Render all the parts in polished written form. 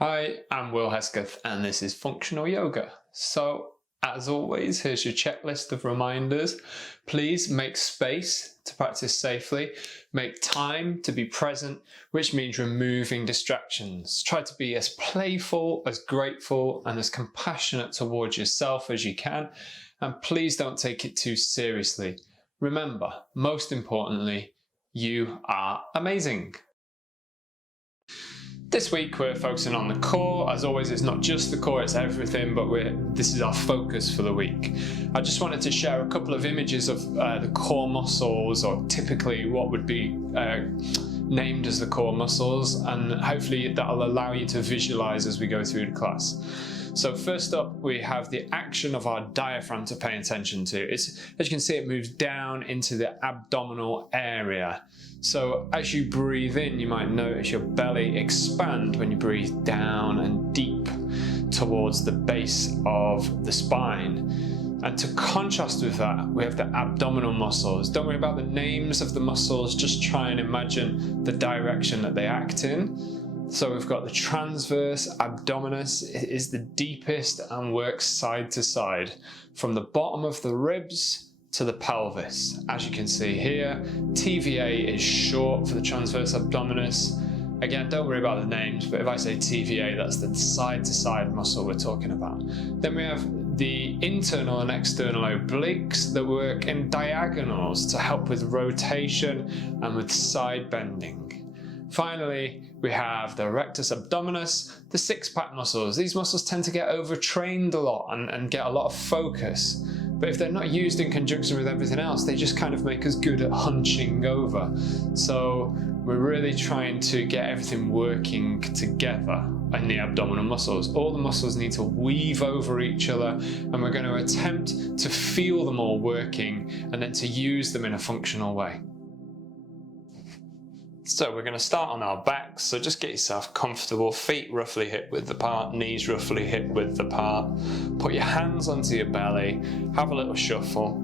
Hi, I'm Will Hesketh and this is Functional Yoga. So, as always, here's your checklist of reminders. Please make space to practice safely. Make time to be present, which means removing distractions. Try to be as playful, as grateful, and as compassionate towards yourself as you can. And please don't take it too seriously. Remember, most importantly, you are amazing. This week we're focusing on the core. As always, it's not just the core, it's everything, but this is our focus for the week. I just wanted to share a couple of images of the core muscles, or typically what would be named as the core muscles, and hopefully that'll allow you to visualize as we go through the class. So first up, we have the action of our diaphragm to pay attention to. As you can see, it moves down into the abdominal area. So as you breathe in, you might notice your belly expand when you breathe down and deep towards the base of the spine. And to contrast with that, we have the abdominal muscles. Don't worry about the names of the muscles, just try and imagine the direction that they act in. So we've got the transverse abdominis. It is the deepest and works side to side from the bottom of the ribs to the pelvis. As you can see here, TVA is short for the transverse abdominis. Again, don't worry about the names, but if I say TVA, that's the side to side muscle we're talking about. Then we have the internal and external obliques that work in diagonals to help with rotation and with side bending. Finally, we have the rectus abdominus, the six-pack muscles. These muscles tend to get overtrained a lot and get a lot of focus. But if they're not used in conjunction with everything else, they just kind of make us good at hunching over. So we're really trying to get everything working together in the abdominal muscles. All the muscles need to weave over each other, and we're going to attempt to feel them all working and then to use them in a functional way. So we're going to start on our backs, so just get yourself comfortable, feet roughly hip width apart, knees roughly hip width apart. Put your hands onto your belly, have a little shuffle,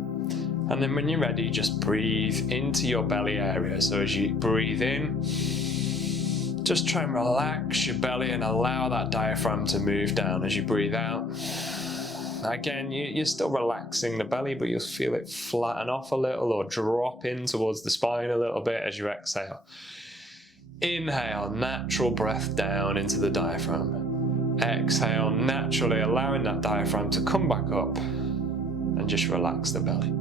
and then when you're ready, just breathe into your belly area. So as you breathe in, just try and relax your belly and allow that diaphragm to move down. As you breathe out, again, you're still relaxing the belly, but you'll feel it flatten off a little or drop in towards the spine a little bit as you exhale. Inhale, natural breath down into the diaphragm. Exhale, naturally allowing that diaphragm to come back up and just relax the belly.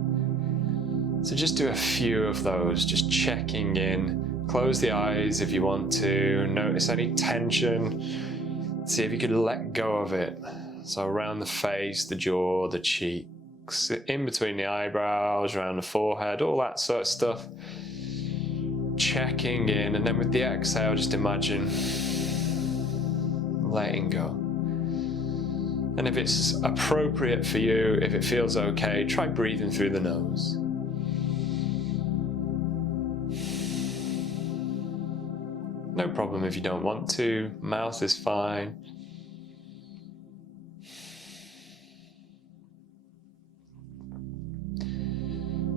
So just do a few of those, just checking in. Close the eyes if you want to. Notice any tension. See if you could let go of it. So around the face, the jaw, the cheeks, in between the eyebrows, around the forehead, all that sort of stuff. Checking in, and then with the exhale, just imagine letting go. And if it's appropriate for you, if it feels okay, try breathing through the nose. No problem if you don't want to, mouth is fine.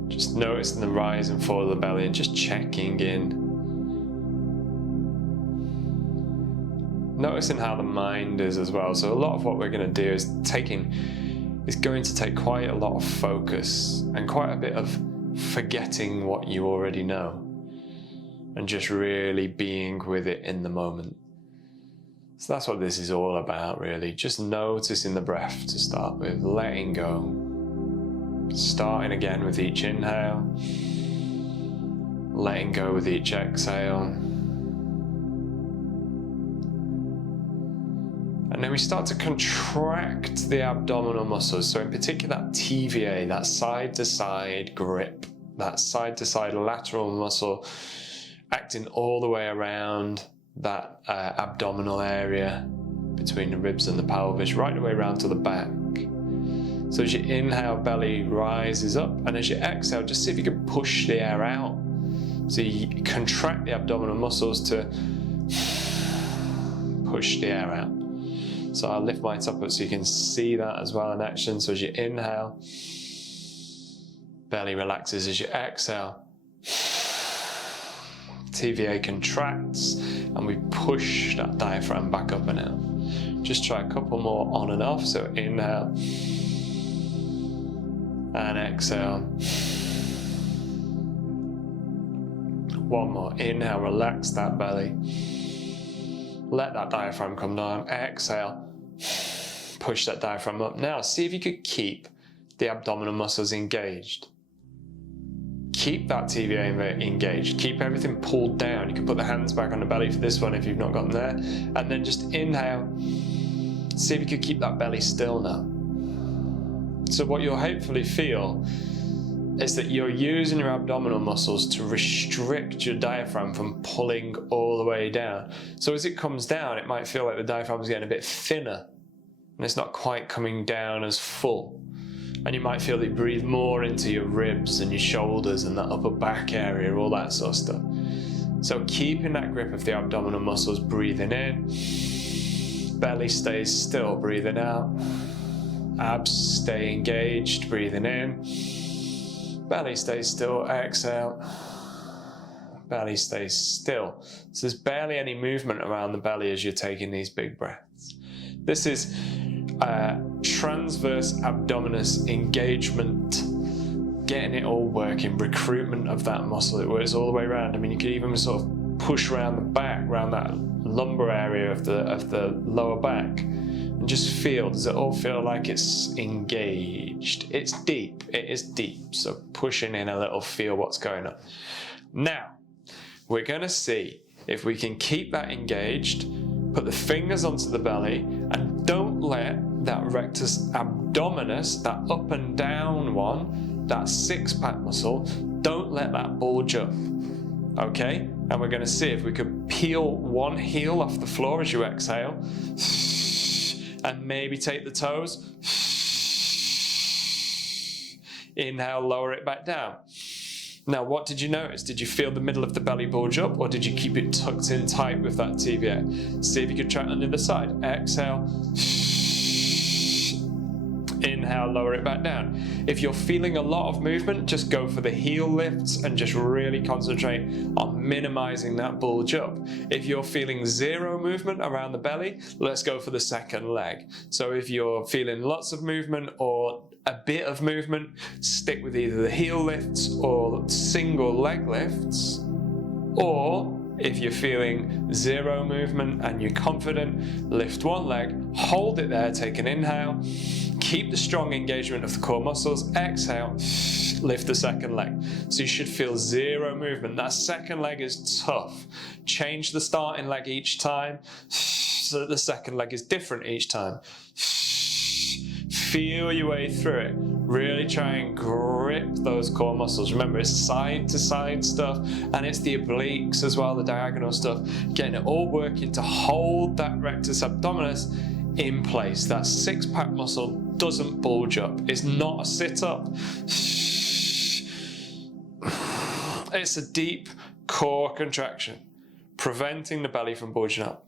Just noticing the rise and fall of the belly and just checking in. Noticing how the mind is as well. So a lot of what we're going to do is going to take quite a lot of focus and quite a bit of forgetting what you already know and just really being with it in the moment. So that's what this is all about, really. Just noticing the breath to start with, letting go. Starting again with each inhale, letting go with each exhale. And then we start to contract the abdominal muscles. So in particular that TVA, that side-to-side grip, that side-to-side lateral muscle acting all the way around that abdominal area between the ribs and the pelvis, right the way around to the back. So as you inhale, belly rises up, and as you exhale, just see if you can push the air out. So you contract the abdominal muscles to push the air out. So I'll lift my top up so you can see that as well in action. So as you inhale, belly relaxes. As you exhale, TVA contracts, and we push that diaphragm back up and out. Just try a couple more on and off. So inhale and exhale. One more. Inhale, relax that belly. Let that diaphragm come down. Exhale, push that diaphragm up. Now, see if you could keep the abdominal muscles engaged. Keep that TVA engaged. Keep everything pulled down. You can put the hands back on the belly for this one if you've not gotten there. And then just inhale. See if you could keep that belly still now. So what you'll hopefully feel is that you're using your abdominal muscles to restrict your diaphragm from pulling all the way down. So as it comes down, it might feel like the diaphragm is getting a bit thinner and it's not quite coming down as full. And you might feel that you breathe more into your ribs and your shoulders and that upper back area, all that sort of stuff. So keeping that grip of the abdominal muscles, breathing in, belly stays still, breathing out, abs stay engaged, breathing in, belly stays still, exhale, belly stays still. So there's barely any movement around the belly as you're taking these big breaths. This is transverse abdominis engagement, getting it all working, recruitment of that muscle. It works all the way around. I mean, you could even sort of push around the back, around that lumbar area of the lower back, and just feel, does it all feel like it's engaged? It's deep, it is deep. So pushing in a little, feel what's going on. Now, we're gonna see if we can keep that engaged, put the fingers onto the belly, and don't let that rectus abdominis, that up and down one, that six-pack muscle, don't let that bulge up, okay? And we're gonna see if we could peel one heel off the floor as you exhale, and maybe take the toes. Inhale, lower it back down. Now, what did you notice? Did you feel the middle of the belly bulge up, or did you keep it tucked in tight with that TVA? See if you could try it on the other side. Exhale. Inhale, lower it back down. If you're feeling a lot of movement, just go for the heel lifts and just really concentrate on minimizing that bulge up. If you're feeling zero movement around the belly, let's go for the second leg. So if you're feeling lots of movement or a bit of movement, stick with either the heel lifts or single leg lifts, or if you're feeling zero movement and you're confident, lift one leg, hold it there, take an inhale, keep the strong engagement of the core muscles, exhale, lift the second leg. So you should feel zero movement. That second leg is tough. Change the starting leg each time so that the second leg is different each time. Feel your way through it. Really try and grip those core muscles. Remember, it's side to side stuff, and it's the obliques as well, the diagonal stuff. Getting it all working to hold that rectus abdominis in place. That six-pack muscle doesn't bulge up. It's not a sit-up. It's a deep core contraction, preventing the belly from bulging up.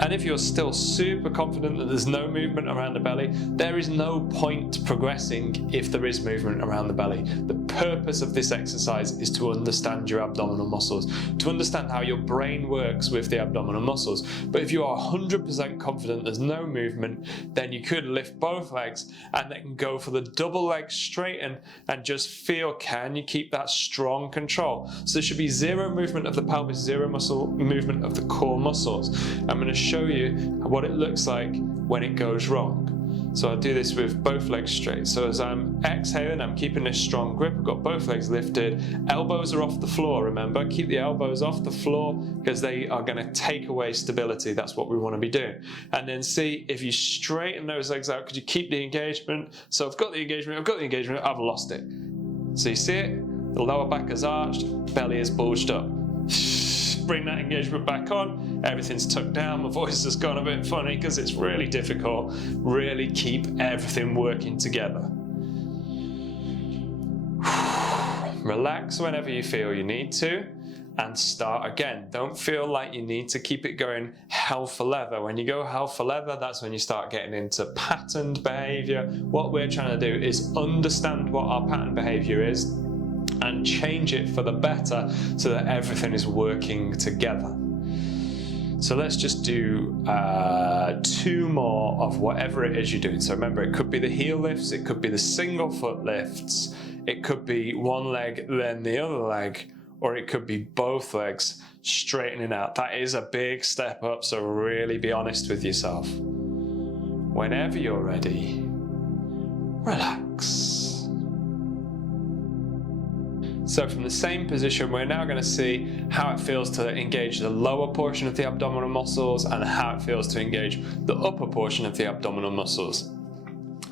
And if you're still super confident that there's no movement around the belly, there is no point progressing if there is movement around the belly. The purpose of this exercise is to understand your abdominal muscles, to understand how your brain works with the abdominal muscles. But if you are 100% confident there's no movement, then you could lift both legs and then go for the double leg straighten and just feel, can you keep that strong control? So there should be zero movement of the pelvis, zero muscle movement of the core muscles. I'm going to show you what it looks like when it goes wrong. So I'll do this with both legs straight. So as I'm exhaling, I'm keeping this strong grip. I've got both legs lifted. Elbows are off the floor, remember. Keep the elbows off the floor because they are going to take away stability. That's what we want to be doing. And then see if you straighten those legs out, could you keep the engagement? So I've got the engagement, I've lost it. So you see it? The lower back is arched, belly is bulged up. Bring that engagement back on, everything's tucked down, my voice has gone a bit funny because it's really difficult. Really keep everything working together. Relax whenever you feel you need to and start again. Don't feel like you need to keep it going hell for leather. When you go hell for leather, that's when you start getting into patterned behavior. What we're trying to do is understand what our pattern behavior is and change it for the better so that everything is working together. So let's just do 2 more of whatever it is you're doing. So remember, it could be the heel lifts, it could be the single foot lifts, it could be one leg then the other leg, or it could be both legs straightening out. That is a big step up, so really be honest with yourself. Whenever you're ready, relax. So from the same position, we're now going to see how it feels to engage the lower portion of the abdominal muscles and how it feels to engage the upper portion of the abdominal muscles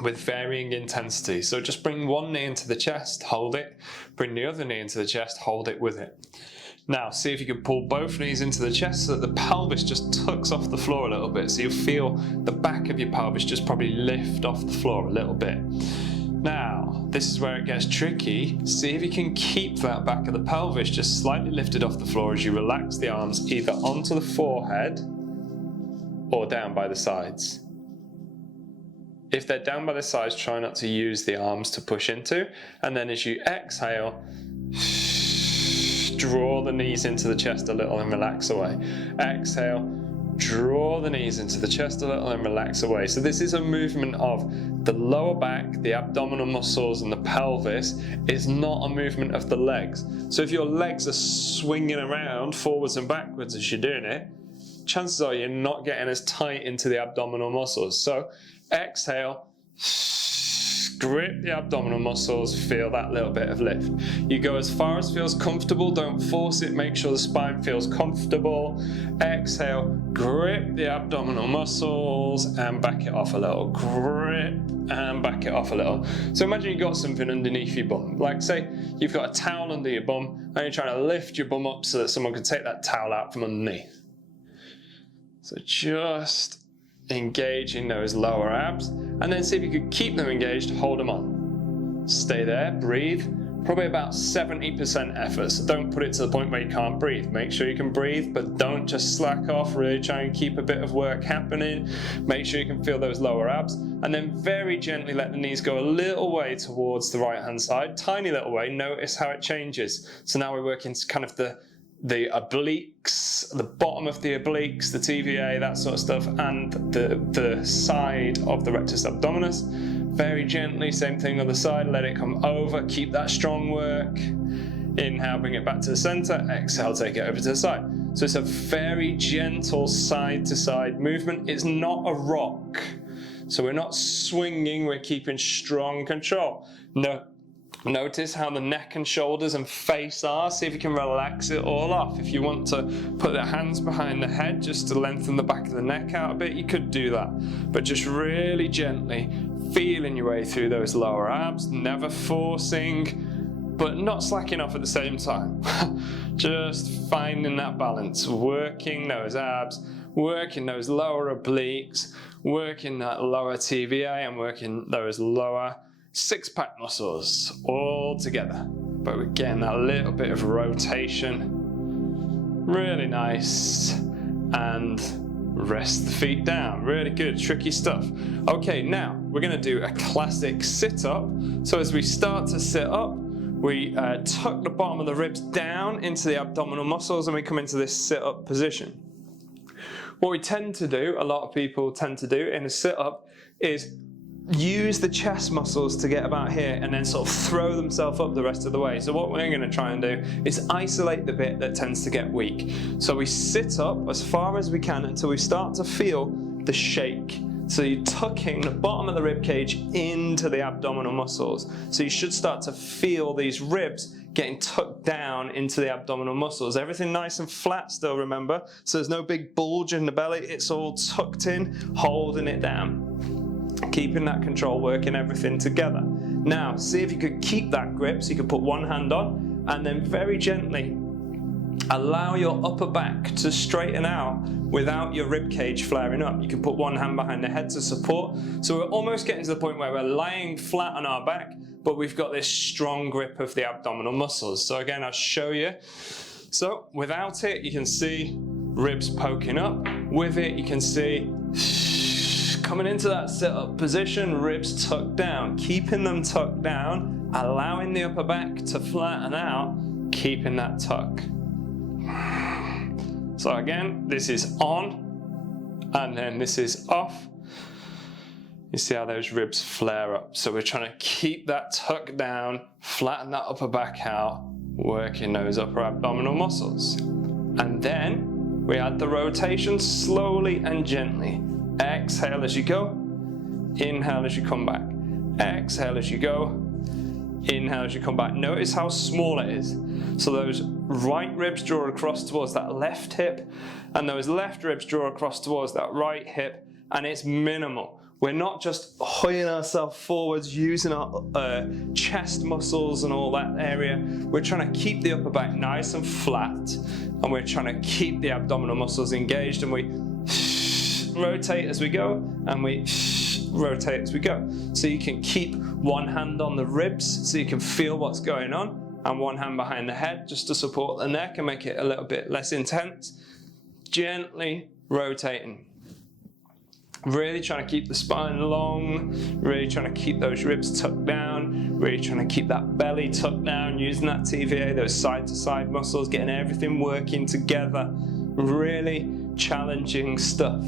with varying intensity. So just bring one knee into the chest, hold it. Bring the other knee into the chest, hold it with it. Now see if you can pull both knees into the chest so that the pelvis just tucks off the floor a little bit. So you'll feel the back of your pelvis just probably lift off the floor a little bit. Now, this is where it gets tricky. See if you can keep that back of the pelvis just slightly lifted off the floor as you relax the arms either onto the forehead or down by the sides. If they're down by the sides, try not to use the arms to push into. And then as you exhale, draw the knees into the chest a little and relax away. Exhale, draw the knees into the chest a little and relax away. So this is a movement of the lower back, the abdominal muscles and the pelvis. It's not a movement of the legs. So if your legs are swinging around forwards and backwards as you're doing it, chances are you're not getting as tight into the abdominal muscles. So exhale, grip the abdominal muscles, feel that little bit of lift. You go as far as feels comfortable, don't force it, make sure the spine feels comfortable. Exhale, grip the abdominal muscles and back it off a little. Grip and back it off a little. So imagine you've got something underneath your bum. Like say you've got a towel under your bum and you're trying to lift your bum up so that someone can take that towel out from underneath. So just engaging those lower abs, and then see if you could keep them engaged, hold them on. Stay there, breathe, probably about 70% effort, so don't put it to the point where you can't breathe. Make sure you can breathe, but don't just slack off, really try and keep a bit of work happening. Make sure you can feel those lower abs, and then very gently let the knees go a little way towards the right hand side, tiny little way. Notice how it changes. So now we're working kind of the obliques, the bottom of the obliques, the TVA, that sort of stuff, and the side of the rectus abdominis. Very gently, same thing on the side, let it come over, keep that strong work. Inhale, bring it back to the center, exhale, take it over to the side. So it's a very gentle side to side movement. It's not a rock. So we're not swinging, we're keeping strong control. No. Notice how the neck and shoulders and face are. See if you can relax it all off. If you want to put the hands behind the head just to lengthen the back of the neck out a bit, you could do that. But just really gently feeling your way through those lower abs, never forcing, but not slacking off at the same time. Just finding that balance, working those abs, working those lower obliques, working that lower TVA and working those lower six-pack muscles all together, but we're getting that little bit of rotation. Really nice. And rest the feet down. Really good, tricky stuff. Okay, now we're going to do a classic sit-up. So as we start to sit up, we tuck the bottom of the ribs down into the abdominal muscles and we come into this sit-up position. What we tend to do, a lot of people tend to do in a sit-up, is use the chest muscles to get about here and then sort of throw themselves up the rest of the way. So what we're going to try and do is isolate the bit that tends to get weak. So we sit up as far as we can until we start to feel the shake. So you're tucking the bottom of the rib cage into the abdominal muscles. So you should start to feel these ribs getting tucked down into the abdominal muscles. Everything nice and flat still, remember? So there's no big bulge in the belly. It's all tucked in, holding it down. Keeping that control, working everything together. Now, see if you could keep that grip. So you could put one hand on and then very gently allow your upper back to straighten out without your rib cage flaring up. You can put one hand behind the head to support. So we're almost getting to the point where we're lying flat on our back, but we've got this strong grip of the abdominal muscles. So again, I'll show you. So without it, you can see ribs poking up. With it, you can see coming into that sit-up position, ribs tucked down, keeping them tucked down allowing the upper back to flatten out, keeping that tuck. So again, this is on, and then this is off. You see how those ribs flare up. So we're trying to keep that tuck down, flatten that upper back out, working those upper abdominal muscles. And then we add the rotation slowly and gently. Exhale as you go, inhale as you come back. Exhale as you go, inhale as you come back. Notice how small it is. So those right ribs draw across towards that left hip, and those left ribs draw across towards that right hip, and it's minimal. We're not just hoying ourselves forwards, using our chest muscles and all that area. We're trying to keep the upper back nice and flat, and we're trying to keep the abdominal muscles engaged, and we rotate as we go, and we rotate as we go. So you can keep one hand on the ribs so you can feel what's going on, and one hand behind the head just to support the neck and make it a little bit less intense. Gently rotating. Really trying to keep the spine long, really trying to keep those ribs tucked down, really trying to keep that belly tucked down, using that TVA, those side-to-side muscles, getting everything working together. Really challenging stuff.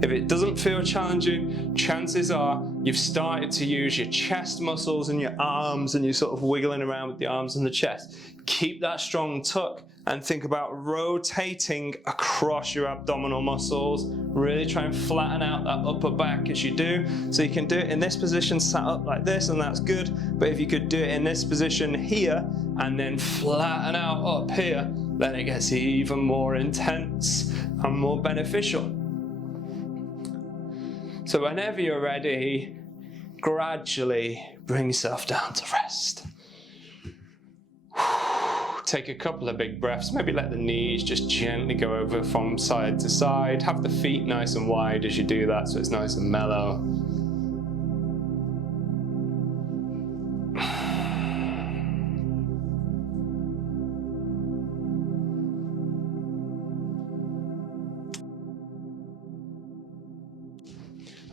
If it doesn't feel challenging, chances are you've started to use your chest muscles and your arms, and you're sort of wiggling around with the arms and the chest. Keep that strong tuck and think about rotating across your abdominal muscles. Really try and flatten out that upper back as you do. So you can do it in this position, sat up like this, and that's good. But if you could do it in this position here and then flatten out up here, then it gets even more intense and more beneficial. So whenever you're ready, gradually bring yourself down to rest. Take a couple of big breaths, maybe let the knees just gently go over from side to side. Have the feet nice and wide as you do that so it's nice and mellow.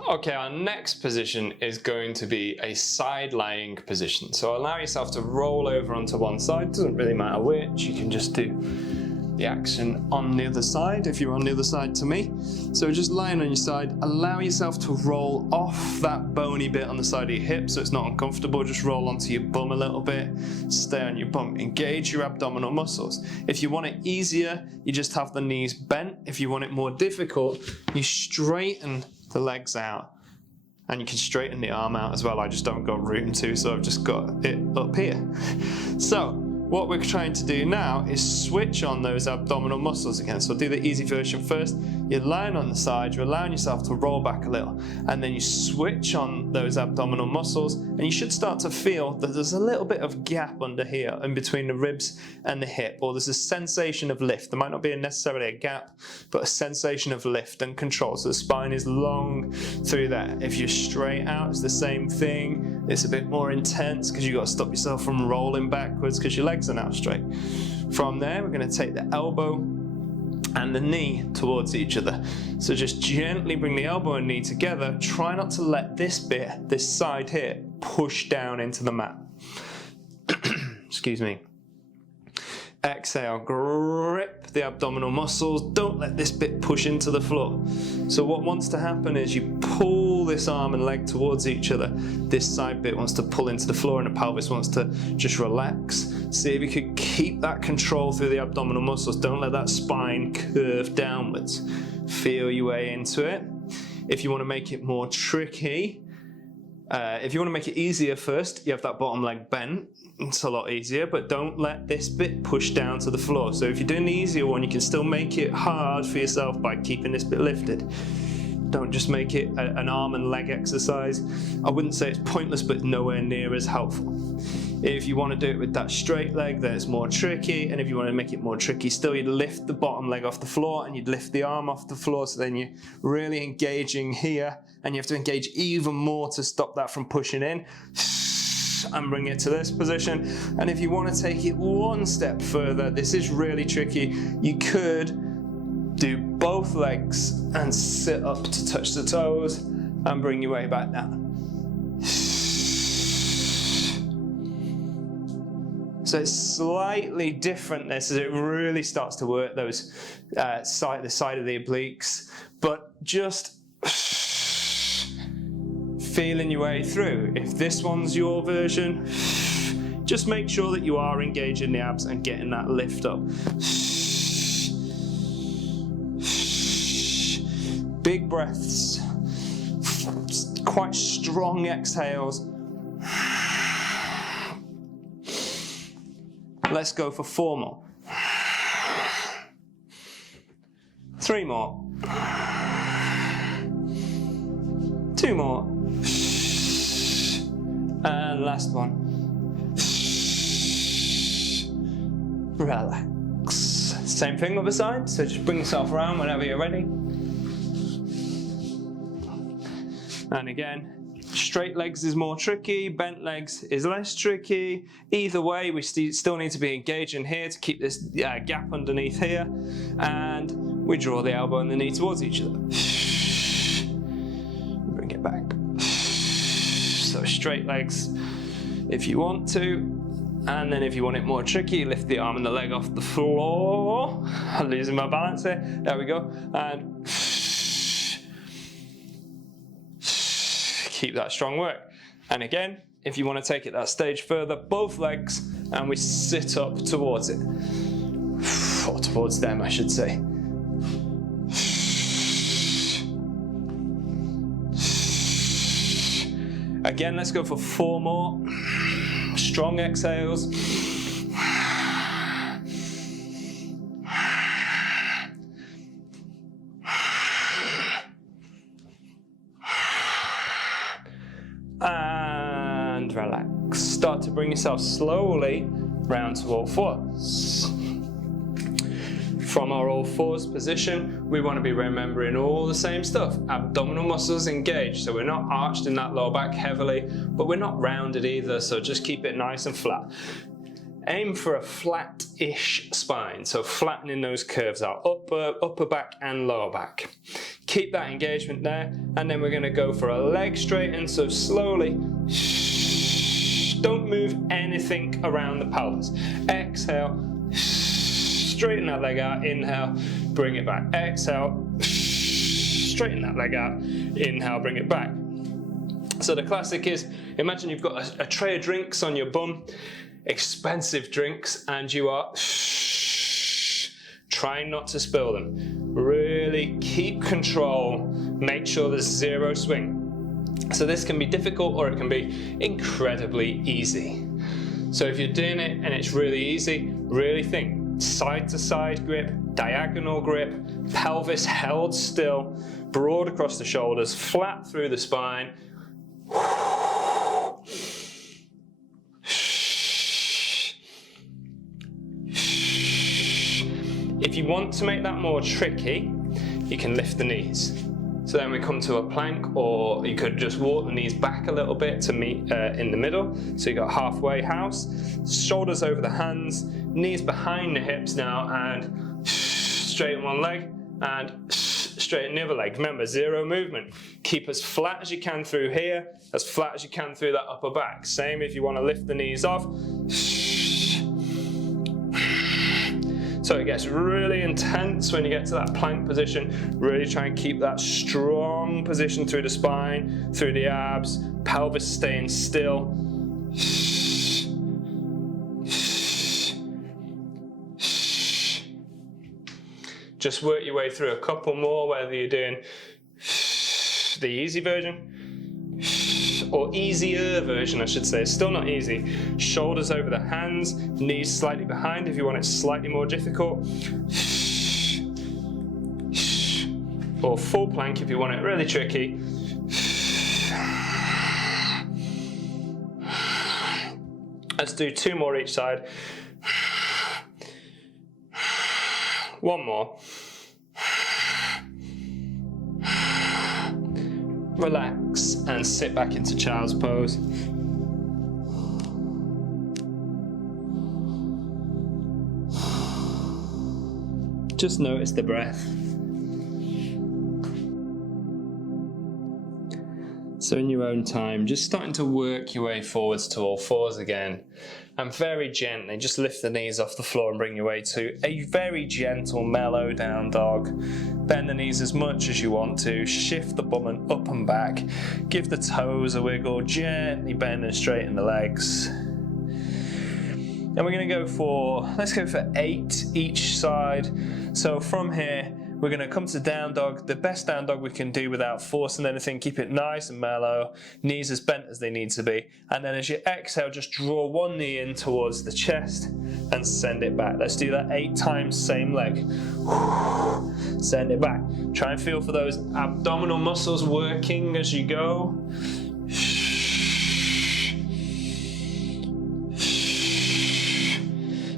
Okay, our next position is going to be a side lying position. So allow yourself to roll over onto one side, doesn't really matter which, you can just do the action on the other side if you're on the other side to me. So just lying on your side, allow yourself to roll off that bony bit on the side of your hip so it's not uncomfortable. Just roll onto your bum a little bit, stay on your bum, engage your abdominal muscles. If you want it easier, you just have the knees bent. If you want it more difficult, you straighten the legs out, and you can straighten the arm out as well. I just don't got room to, so I've just got it up here. So what we're trying to do now is switch on those abdominal muscles again. So do the easy version first. You're lying on the side, you're allowing yourself to roll back a little, and then you switch on those abdominal muscles, and you should start to feel that there's a little bit of gap under here in between the ribs and the hip, or there's a sensation of lift. There might not be necessarily a gap, but a sensation of lift and control. So the spine is long through there. If you're straight out, it's the same thing. It's a bit more intense because you've got to stop yourself from rolling backwards because your legs are now straight. From there, we're going to take the elbow and the knee towards each other. So just gently bring the elbow and knee together. Try not to let this bit, this side here, push down into the mat. Excuse me. Exhale, grip the abdominal muscles. Don't let this bit push into the floor. So what wants to happen is you pull this arm and leg towards each other. This side bit wants to pull into the floor and the pelvis wants to just relax. See if you could keep that control through the abdominal muscles. Don't let that spine curve downwards. Feel your way into it. If you want to make it more tricky, if you want to make it easier first, you have that bottom leg bent. It's a lot easier, but don't let this bit push down to the floor. So if you're doing the easier one, you can still make it hard for yourself by keeping this bit lifted. Don't just make it an arm and leg exercise. I wouldn't say it's pointless, but nowhere near as helpful. If you want to do it with that straight leg, then it's more tricky. And if you want to make it more tricky still, you'd lift the bottom leg off the floor and you'd lift the arm off the floor. So then you're really engaging here, and you have to engage even more to stop that from pushing in and bring it to this position. And if you want to take it one step further, this is really tricky. You could do both legs and sit up to touch the toes and bring your way back down. So it's slightly different this as it really starts to work those the side of the obliques, but just feeling your way through. If this one's your version, just make sure that you are engaging the abs and getting that lift up. Big breaths, quite strong exhales. Let's go for 4 more. 3 more. 2 more. And last one. Relax. Same thing other side, so just bring yourself around whenever you're ready. And again, straight legs is more tricky, bent legs is less tricky. Either way, we still need to be engaging here to keep this gap underneath here. And we draw the elbow and the knee towards each other. Bring it back. So straight legs if you want to. And then if you want it more tricky, lift the arm and the leg off the floor. I'm losing my balance here. There we go. And keep that strong work. And again, if you want to take it that stage further, both legs, and we sit up towards it. Or towards them, I should say. Again, let's go for 4 more. Strong exhales. And relax. Start to bring yourself slowly round to all fours. From our all fours position, we want to be remembering all the same stuff. Abdominal muscles engaged, so we're not arched in that lower back heavily, but we're not rounded either, so just keep it nice and flat. Aim for a flat-ish spine, so flattening those curves out, upper back and lower back. Keep that engagement there, and then we're going to go for a leg straighten, so slowly, don't move anything around the pelvis. Exhale, straighten that leg out, inhale, bring it back. Exhale, straighten that leg out, inhale, bring it back. So the classic is, imagine you've got a tray of drinks on your bum, expensive drinks, and you are trying not to spill them. Really keep control, make sure there's zero swing. So this can be difficult or it can be incredibly easy. So if you're doing it and it's really easy, really think side to side grip, diagonal grip, pelvis held still, broad across the shoulders, flat through the spine. If you want to make that more tricky, you can lift the knees. So then we come to a plank, or you could just walk the knees back a little bit to meet in the middle. So you got halfway house, shoulders over the hands, knees behind the hips now, and straighten one leg and straighten the other leg. Remember, zero movement. Keep as flat as you can through here, as flat as you can through that upper back. Same if you want to lift the knees off. So it gets really intense when you get to that plank position. Really try and keep that strong position through the spine, through the abs, pelvis staying still. Just work your way through a couple more, whether you're doing the easy version or easier version, I should say. It's still not easy. Shoulders over the hands, knees slightly behind if you want it slightly more difficult. Or full plank if you want it really tricky. Let's do 2 more each side. 1 more. Relax and sit back into child's pose. Just notice the breath. So in your own time, just starting to work your way forwards to all fours again. And very gently, just lift the knees off the floor and bring your way to a very gentle, mellow down dog. Bend the knees as much as you want to. Shift the bum up and back. Give the toes a wiggle. Gently bend and straighten the legs. And we're going to go for, let's go for 8 each side. So from here, we're going to come to down dog, the best down dog we can do without forcing anything. Keep it nice and mellow, knees as bent as they need to be. And then as you exhale, just draw one knee in towards the chest and send it back. Let's do that 8 times, same leg. Send it back. Try and feel for those abdominal muscles working as you go.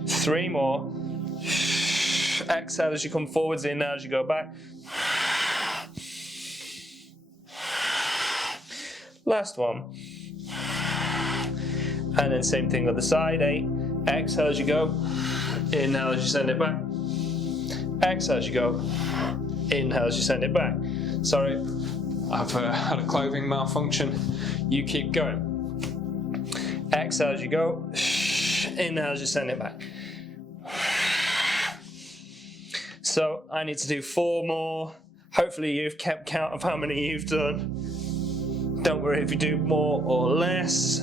3 more. Exhale as you come forwards, inhale as you go back. Last one. And then same thing other side, 8. Exhale as you go. Inhale as you send it back. Exhale as you go. Inhale as you send it back. Sorry, I've had a clothing malfunction. You keep going. Exhale as you go. Inhale as you send it back. So I need to do 4 more. Hopefully you've kept count of how many you've done. Don't worry if you do more or less.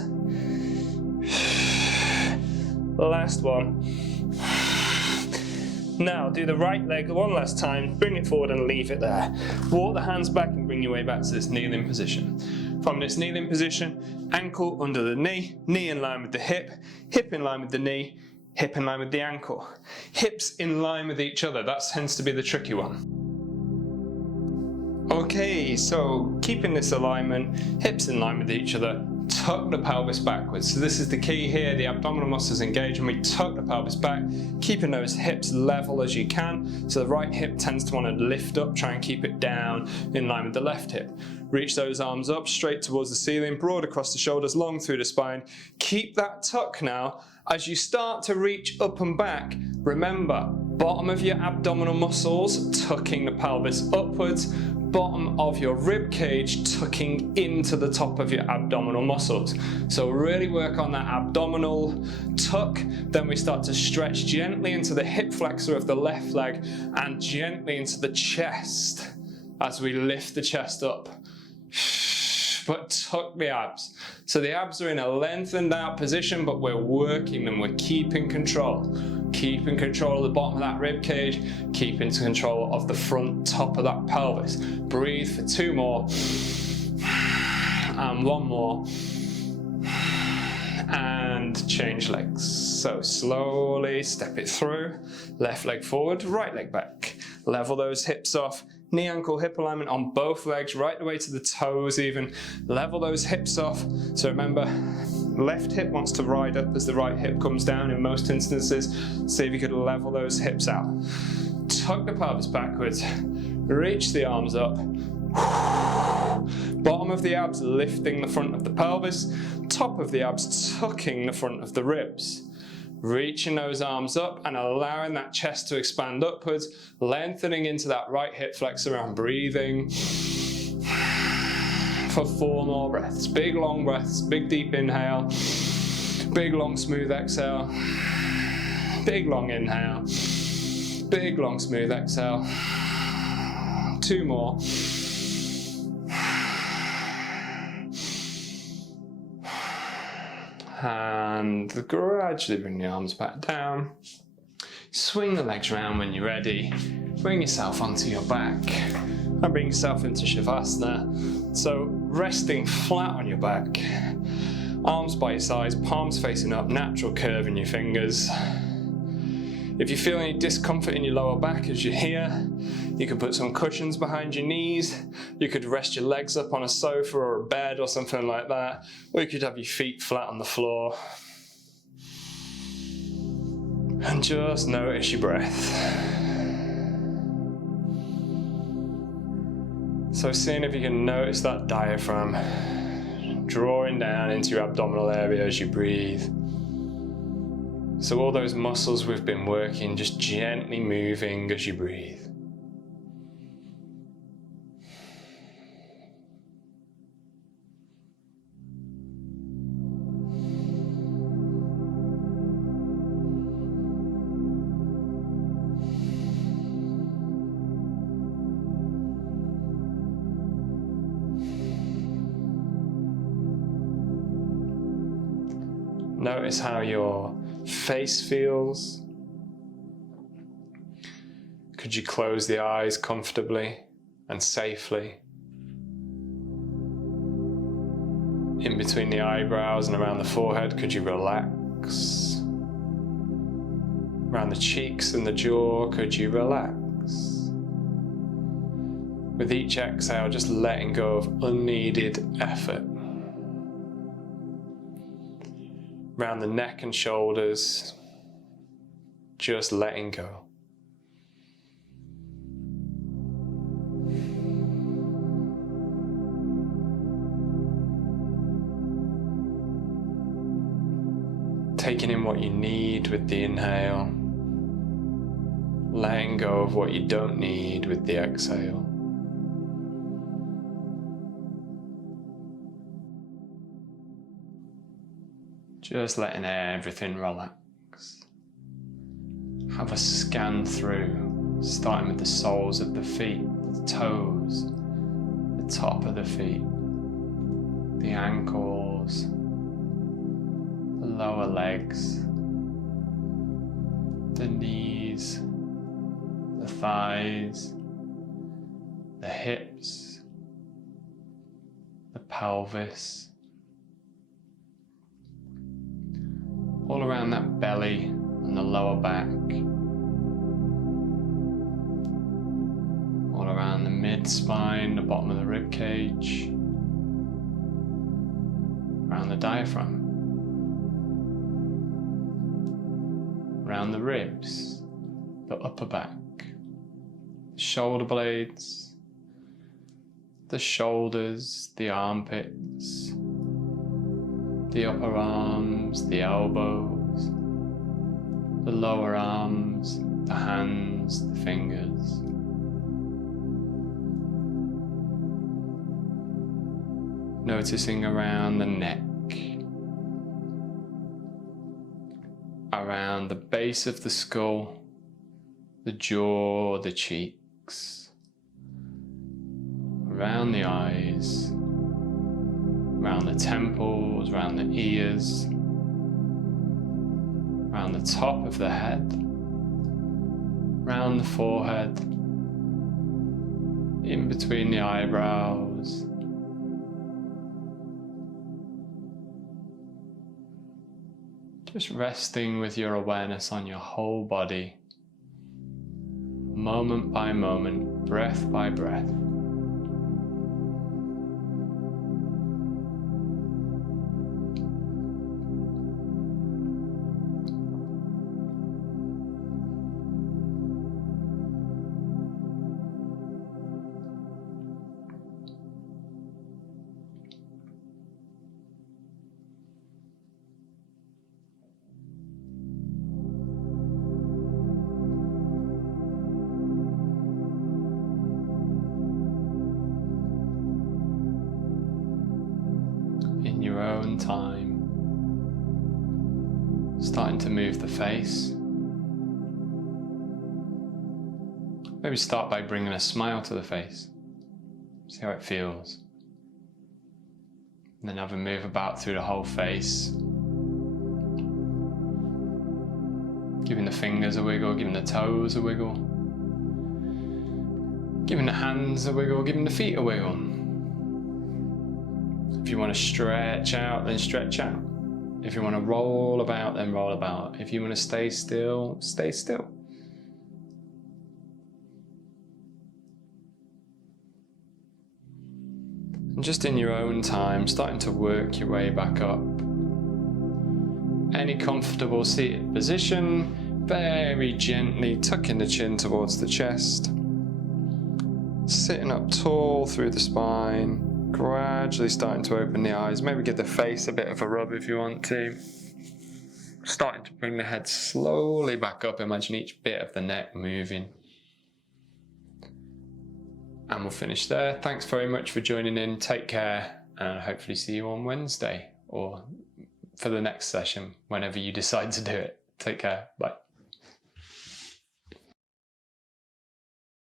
Last one. Now do the right leg one last time. Bring it forward and leave it there. Walk the hands back and bring your way back to this kneeling position. From this kneeling position, ankle under the knee, knee in line with the hip, hip in line with the knee, hip in line with the ankle. Hips in line with each other, that tends to be the tricky one. Okay, so keeping this alignment, hips in line with each other, tuck the pelvis backwards. So this is the key here, the abdominal muscles engage and we tuck the pelvis back, keeping those hips level as you can. So the right hip tends to want to lift up, try and keep it down in line with the left hip. Reach those arms up, straight towards the ceiling, broad across the shoulders, long through the spine. Keep that tuck now. As you start to reach up and back, remember, bottom of your abdominal muscles, tucking the pelvis upwards, bottom of your rib cage tucking into the top of your abdominal muscles. So really work on that abdominal tuck. Then we start to stretch gently into the hip flexor of the left leg and gently into the chest as we lift the chest up. But tuck the abs. So the abs are in a lengthened out position, but we're working them, we're keeping control. Keeping control of the bottom of that rib cage, keeping control of the front top of that pelvis. Breathe for 2 more, and 1 more, and change legs. So slowly step it through, left leg forward, right leg back. Level those hips off. Knee, ankle, hip alignment on both legs, right the way to the toes even. Level those hips off. So remember, left hip wants to ride up as the right hip comes down in most instances. See if you could level those hips out. Tuck the pelvis backwards. Reach the arms up. Bottom of the abs lifting the front of the pelvis. Top of the abs tucking the front of the ribs. Reaching those arms up and allowing that chest to expand upwards, lengthening into that right hip flexor and breathing for 4 more breaths. Big long breaths, big deep inhale, big long smooth exhale, big long inhale, big long smooth exhale. 2 more. And gradually bring the arms back down. Swing the legs around when you're ready. Bring yourself onto your back and bring yourself into Shavasana. So resting flat on your back, arms by your sides, palms facing up, natural curve in your fingers. If you feel any discomfort in your lower back as you're here, you can put some cushions behind your knees. You could rest your legs up on a sofa or a bed or something like that. Or you could have your feet flat on the floor. And just notice your breath. So seeing if you can notice that diaphragm drawing down into your abdominal area as you breathe. So all those muscles we've been working, just gently moving as you breathe. Notice how your face feels. Could you close the eyes comfortably and safely? In between the eyebrows and around the forehead, could you relax? Around the cheeks and the jaw, could you relax? With each exhale, just letting go of unneeded effort. Around the neck and shoulders, just letting go. Taking in what you need with the inhale, letting go of what you don't need with the exhale. Just letting everything relax. Have a scan through, starting with the soles of the feet, the toes, the top of the feet, the ankles, the lower legs, the knees, the thighs, the hips, the pelvis, all around that belly and the lower back, all around the mid-spine, the bottom of the rib cage, around the diaphragm, around the ribs, the upper back, the shoulder blades, the shoulders, the armpits, the upper arms, the elbows, the lower arms, the hands, the fingers. Noticing around the neck, around the base of the skull, the jaw, the cheeks, around the eyes, around the temples, around the ears, around the top of the head, around the forehead, in between the eyebrows, just resting with your awareness on your whole body, moment by moment, breath by breath. Your own time, starting to move the face. Maybe start by bringing a smile to the face, see how it feels, and then have a move about through the whole face, giving the fingers a wiggle, giving the toes a wiggle, giving the hands a wiggle, giving the feet a wiggle. If you want to stretch out, then stretch out. If you want to roll about, then roll about. If you want to stay still, stay still. And just in your own time, starting to work your way back up. Any comfortable seated position, very gently tucking the chin towards the chest. Sitting up tall through the spine. Gradually starting to open the eyes, maybe give the face a bit of a rub if you want to. Starting to bring the head slowly back up, imagine each bit of the neck moving. And we'll finish there. Thanks very much for joining in, take care, and hopefully see you on Wednesday or for the next session, whenever you decide to do it. Take care, bye.